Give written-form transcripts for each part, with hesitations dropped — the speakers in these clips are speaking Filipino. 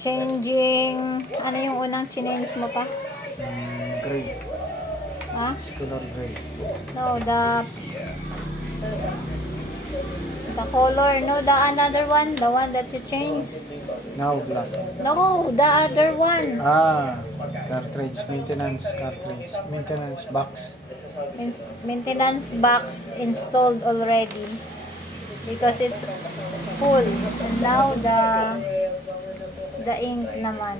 Changing, ano yung unang chinense mo pa? Gray. Ha? Color gray. No, the color, no, the another one, the one that you changed. Now black. No, the other one. Cartridge. Maintenance cartridge. Maintenance box. Maintenance box installed already because it's full. And now the ink naman.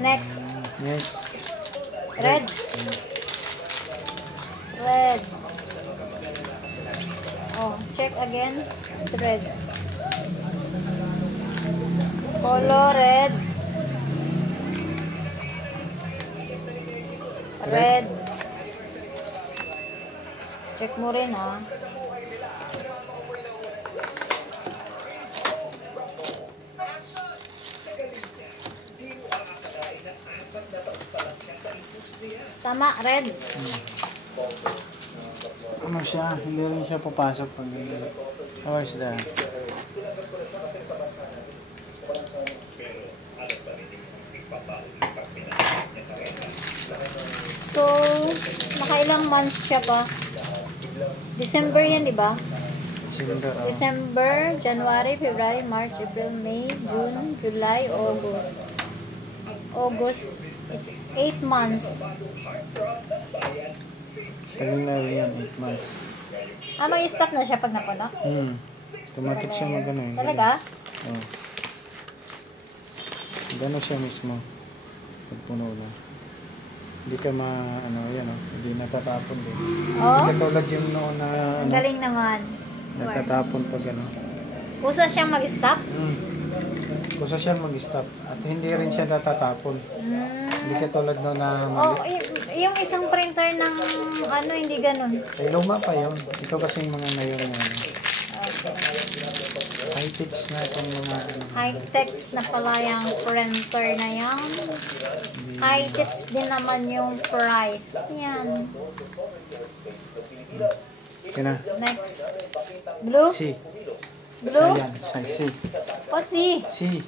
Next. Red. Red. Oh, check again. It's red. Color red. Red. Check mo rin, ha. Tama, red. Ano siya? Hindi rin siya papasok pag how is that? So, nakailang months siya pa? December yan, di ba? December. December, January, February, March, April, May, June, July, August. August, it's 8 months. Tagal na rin yan, 8 months. May stop na siya pag napuno? Automatic siya mag-ano eh. Talaga? Oo. Gano'n siya mismo. Pag puno na. Hindi ka hindi natatapon din. Oh? Hindi katulad yung noon na Ang galing naman. natatapon pag Kusa siyang mag-stop? Kusa siya mag-stop. At hindi rin siya natatapon. Hindi katulad noon na yung isang printer ng hindi ganun. Ay, luma pa yun. Ito kasi yung mga ngayon high-tech na itong mga High-tech na pala yung printer na yan. High-tech din naman yung price. Yan. Okay na. Next. Blue? C. Blue? Yan. C. What C? C.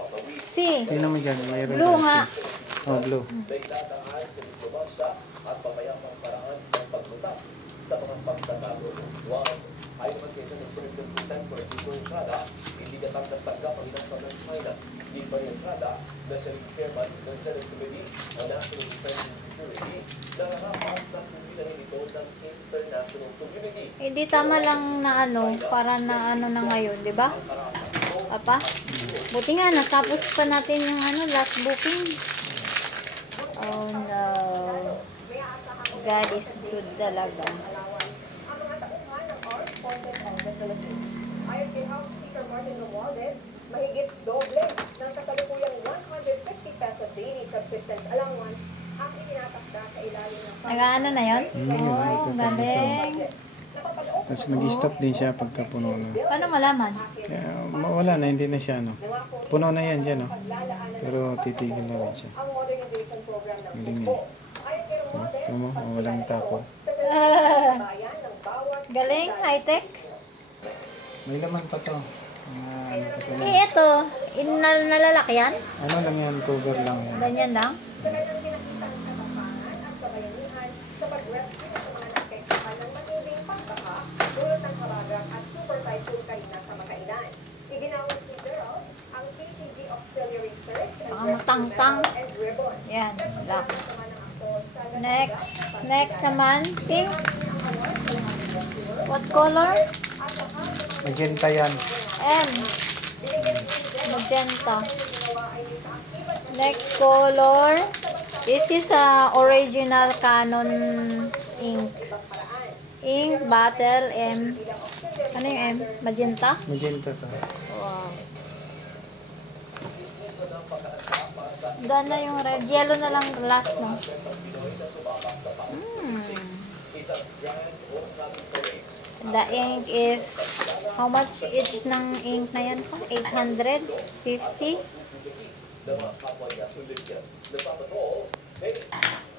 C. Tingnan mo dyan. Mayroon Blue dyan, nga. C. Oh, blue. Ayon naman kaysa ng President for Tito Estrada, hindi katanggap-tanggap ang ilang pagkakamailan. Di pa rin Estrada, na siya rin chairman ng Senate Committee on National Defense and Security, nararapat na tumila rin ito ng international community. Hindi tama lang na para na na ngayon, di ba? Apa? Buti nga, natapos pa natin yung last booking. Oh no. God is good talaga. Ayon kay House Speaker Martin Romualdez, mahigit doble ng kasalukuyang 150 peso daily subsistence allowance ang itinatakda sa ilalim ng Nag-ano na yun? Oh, galing. Tapos mag-stop din siya pagka puno na. Paano malaman? Kaya mawala na, hindi na siya puno na yan dyan pero titigil na rin siya. ang modernization program ng Galing PUPO. eh. Ayon kay Romualdez, Tama, walang tapo. sa bayan ng bawat Galing, high-tech. May laman pa to. Ito, nalalaki yan? Ano lang yan, cover lang yan. Ganyan lang? sa kanyang pinakita ng katapangan at kabayanihan sa pag-rescue sa mga naapektuhan ng matinding pagbaha, dulot ng Haragang at Super Typhoon Karina kamakailan. Iginawad ni Daryl ang PCG Auxiliary Search and Mga Rescue matangtang. Medal and Ribbon. Yan, black. Kasama ng aktor sa Next naman, pink. What color? Magenta yan. M. Magenta. Next color. This is original Canon ink. Ink, bottle, M. Ano yung M? Magenta? Magenta to. Wow. Ganda yung red. Yellow na lang last, no? The ink is, how much each ng ink na yan po? 850? Hey,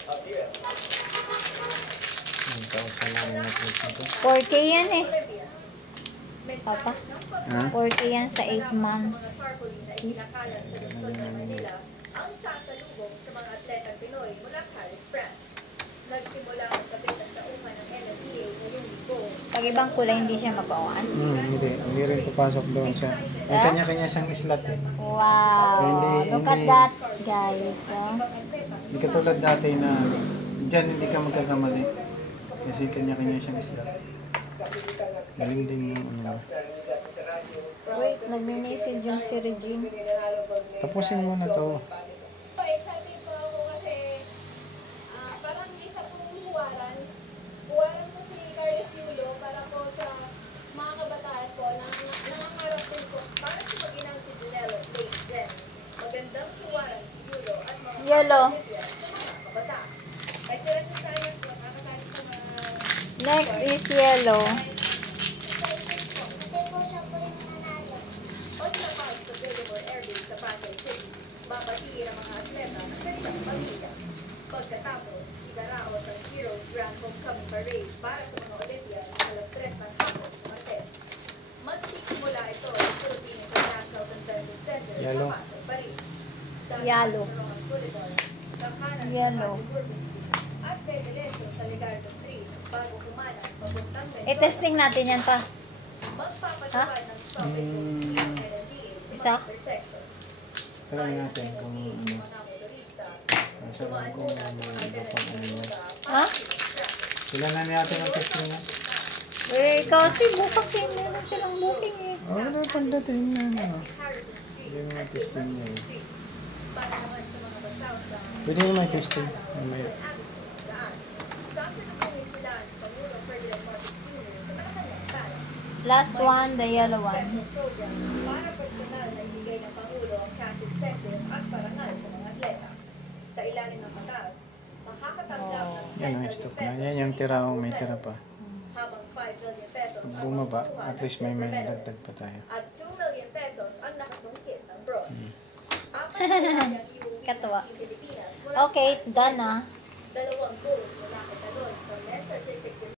Javier. 1,000 lang na po ito. 4K yan eh. Papa, Ha? 4K yan sa 8 months. Ang sasalubong sa mga atletang Pinoy mula Paris, France. Nagsimula ang kabilang dauman ng NFA ngayong linggo. Pag ibang kulay, hindi siya mapawaan. Hindi rin papasok doon siya. May Ah? kanya-kanya siyang slot eh. Wow! Look at that, guys. Oh. Hindi katulad dati na dyan hindi ka magkakamali. Kasi kanya-kanya siyang slot. Galing din yung ano. Wait, nagme-message yung si Regine. Tapusin mo na to. Pa-excited po ako kasi parang isa pong huwaran. Huwaran po si Carlos Yulo para po sa mga kabataan po na nangangarap din po para sa pag-inang si Junelo late Jen. Magandang huwaran si Yulo at mga Yellow. Olivia sa mga kabataan. Ay sila sa science po, nakakasali sa mga Next is yellow. o tinapag sa Billboard Airbase sa Pasay City. Babatiin ang mga atleta ng kanilang pamilya. Pagkatapos, idaraos ang Heroes Grand Homecoming Parade para sa mga Olympians sa alas 3 ng hapon sa Martes. Magsisimula ito sa Philippine International Convention Center Yellow. sa Pasay, Paris. Yellow. Sa Roman Boulevard, sa kanan Yellow. sa Pasay Boulevard, at dediretso sa Legardo Street bago kumanan papuntang I-testing natin yan pa. magpapatupad ng stop and go ng NMDA Isa? sa mga intersection. Try natin kung ano. Nasa lang kung may iba pang ano yan. Ha? Sila na natin ang testing na. Eh, kasi bukas eh. Meron silang booking eh. Wala pang dating na ano. Hindi mo may testing niya eh. Pwede mo may testing. Mamaya. Last one, the yellow one. Para personal na ibigay ng Pangulo ang cash incentive at parangal sa mga atleta. Sa ilalim ng batas, makakatanggap ng 10 Yan ang million stop na. pesos Yan yung tira ko. May tira pa. habang 5 million pesos Pag ang bumaba, makukuha at ng least may silver medal dagdag pa tayo. at 2 million pesos ang nakasungkit ng bronze. Hmm. Apat na medalya iuwi Katawa. ng Team Pilipinas mula Okay, sa it's done na. 2 gold mula kay Talon sa men's artistic